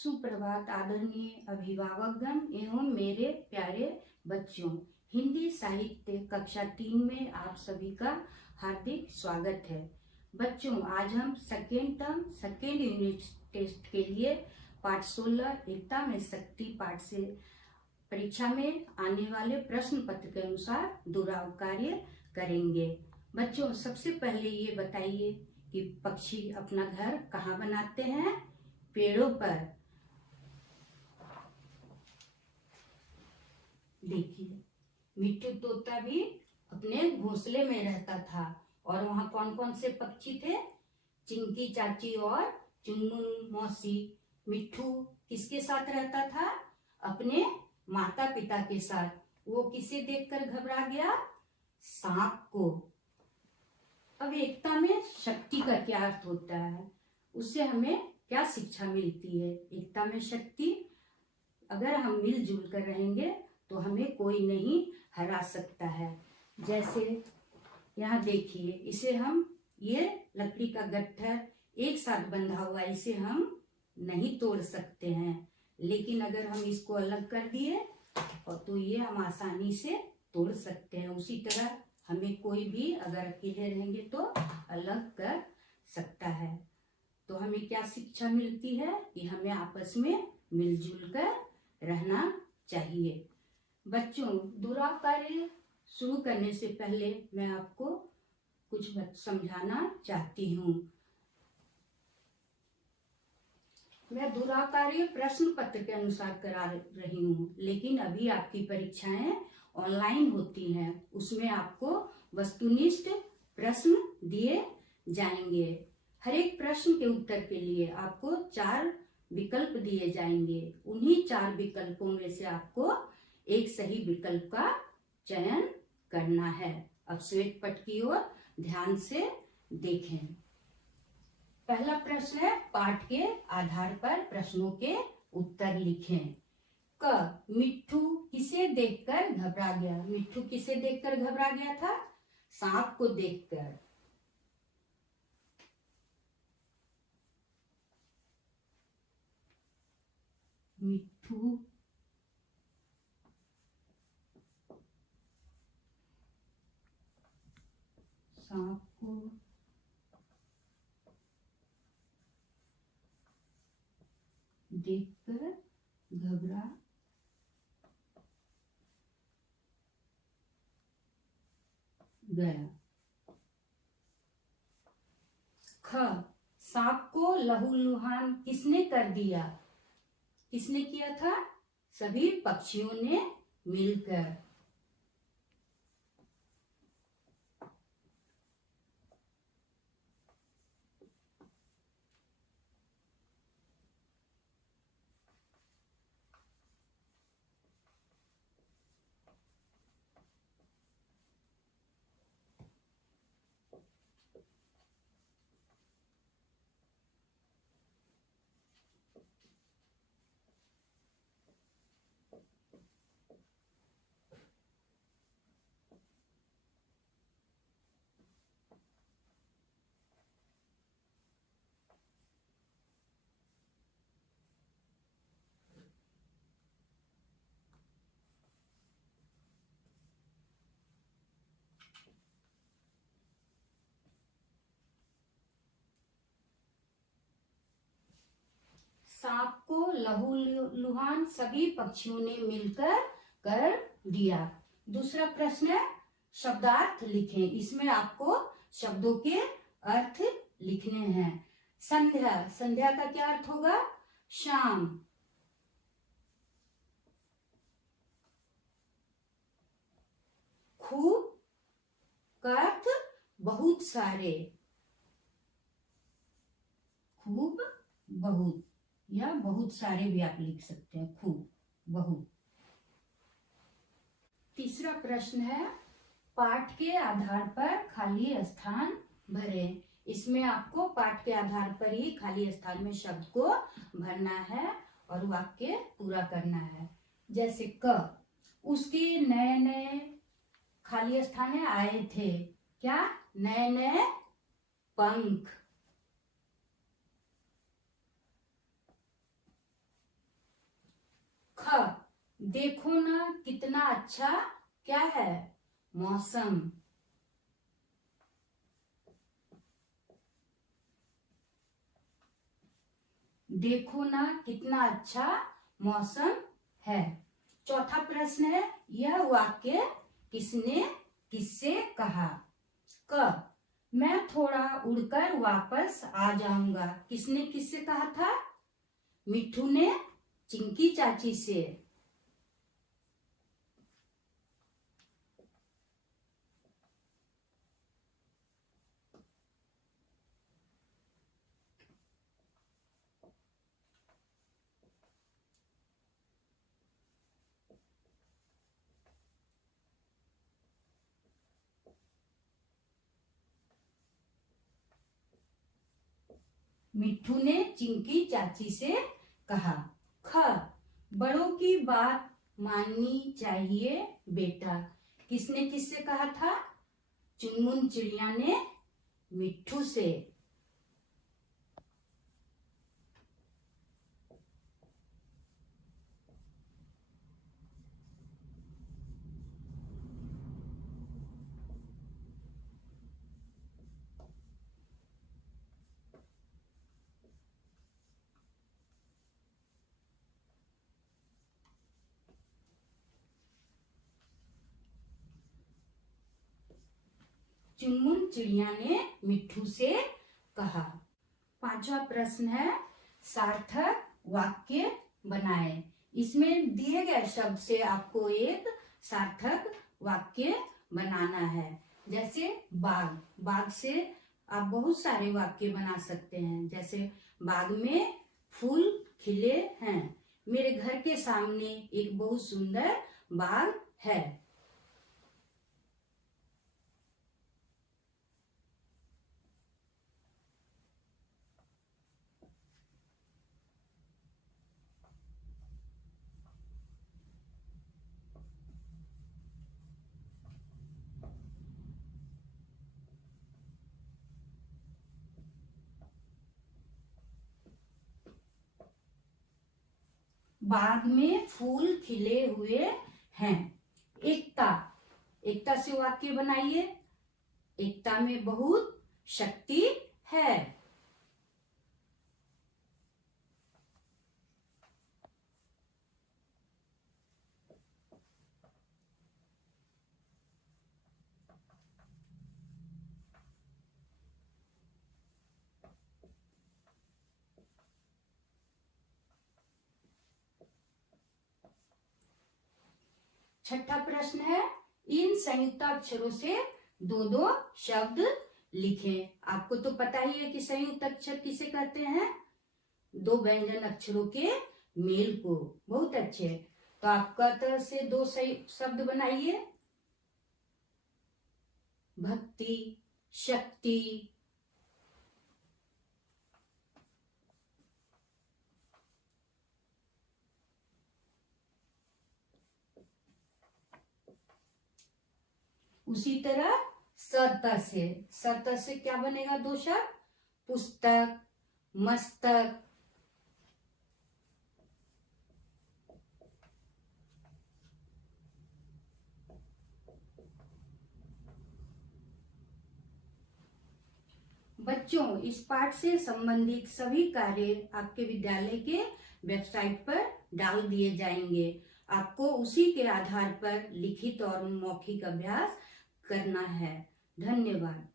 सुप्रभात आदरणीय अभिभावकगण एवं मेरे प्यारे बच्चों। हिंदी साहित्य कक्षा 3 में आप सभी का हार्दिक स्वागत है। बच्चों, आज हम second term second unit test के लिए पाठ 16 एकता में शक्ति पाठ से परीक्षा में आने वाले प्रश्न पत्र के अनुसार दोहराव कार्य करेंगे। बच्चों, सबसे पहले ये बताइए कि पक्षी अपना घर कहाँ बनाते हैं? पेड़ों पर। देखिए, मिट्टू तोता भी अपने घोंसले में रहता था और वहाँ कौन कौन से पक्षी थे? चिंकी चाची और चुनमुन मौसी। मिट्टू किसके साथ रहता था? अपने माता पिता के साथ। वो किसे देखकर घबरा गया? सांप को। अब एकता में शक्ति का क्या अर्थ होता है? उससे हमें क्या शिक्षा मिलती है? एकता में शक्ति, अगर हम मिलजुल कर रहेंगे तो हमें कोई नहीं हरा सकता है। जैसे यहाँ देखिए, इसे हम, ये लकड़ी का गट्ठर एक साथ बंधा हुआ, इसे हम नहीं तोड़ सकते हैं, लेकिन अगर हम इसको अलग कर दिए और तो ये हम आसानी से तोड़ सकते हैं। उसी तरह हमें कोई भी अगर अकेले रहेंगे तो अलग कर सकता है। तो हमें क्या शिक्षा मिलती है कि हमें आपस में मिलजुल कर रहना चाहिए। बच्चों, दोहराव कार्य शुरू करने से पहले मैं आपको कुछ समझाना चाहती हूँ। मैं दोहराव कार्य प्रश्न पत्र के अनुसार करा रही हूँ, लेकिन अभी आपकी परीक्षाएं ऑनलाइन होती हैं। उसमें आपको वस्तुनिष्ठ प्रश्न दिए जाएंगे। हर एक प्रश्न के उत्तर के लिए आपको 4 विकल्प दिए जाएंगे। उन्हीं 4 विकल्पों में से आपको एक सही विकल्प का चयन करना है। अब श्वेत पट की ओर ध्यान से देखें। पहला प्रश्न है, पाठ के आधार पर प्रश्नों के उत्तर लिखें। क, मिट्टू किसे देखकर घबरा गया? मिट्टू किसे देखकर घबरा गया था? सांप को देखकर। मिट्टू सांप को देखकर घबरा गया। ख, सांप को लहूलुहान किसने कर दिया? किसने किया था? सभी पक्षियों ने मिलकर। सांप को लहूलुहान सभी पक्षियों ने मिलकर कर दिया। दूसरा प्रश्न है, शब्दार्थ लिखें। इसमें आपको शब्दों के अर्थ लिखने हैं। संध्या, संध्या का क्या अर्थ होगा? शाम। खूब का अर्थ बहुत सारे। खूब, बहुत, या बहुत सारे भी आप लिख सकते हैं। खूब, बहुत। तीसरा प्रश्न है, पाठ के आधार पर खाली स्थान भरें। इसमें आपको पाठ के आधार पर ही खाली स्थान में शब्द को भरना है और वाक्य पूरा करना है। जैसे क, उसके नए नए खाली स्थान में आए थे। क्या? नए नए पंख। देखो ना कितना अच्छा क्या है मौसम। देखो ना कितना अच्छा मौसम है। चौथा प्रश्न है, यह वाक्य किसने किससे कहा। क, मैं थोड़ा उड़कर वापस आ जाऊंगा, किसने किससे कहा था। मिट्ठू ने चिंकी चाची से। मिट्ठू ने चिंकी चाची से कहा। ख, बड़ों की बात माननी चाहिए बेटा, किसने किससे कहा था। चुनमुन चिड़िया ने मिट्ठू से। चुनमुन चिड़िया ने मिट्ठू से कहा। पांचवा प्रश्न है, सार्थक वाक्य बनाए। इसमें दिए गए शब्द से आपको एक सार्थक वाक्य बनाना है। जैसे बाग, बाग से आप बहुत सारे वाक्य बना सकते हैं। जैसे बाग में फूल खिले हैं, मेरे घर के सामने एक बहुत सुंदर बाग है। बाग में फूल खिले हुए हैं। एकता, एकता से वाक्य बनाइए। एकता में बहुत शक्ति है। छठा प्रश्न है, इन संयुक्त अक्षरों से दो दो शब्द लिखें। आपको तो पता ही है कि संयुक्त अक्षर किसे कहते हैं, दो व्यंजन अक्षरों के मेल को। बहुत अच्छे, तो आप क से दो शब्द बनाइए। भक्ति, शक्ति। उसी तरह सत से क्या बनेगा दो शब्द, पुस्तक, मस्तक। बच्चों, इस पाठ से संबंधित सभी कार्य आपके विद्यालय के वेबसाइट पर डाल दिए जाएंगे। आपको उसी के आधार पर लिखित और मौखिक अभ्यास करना है। धन्यवाद।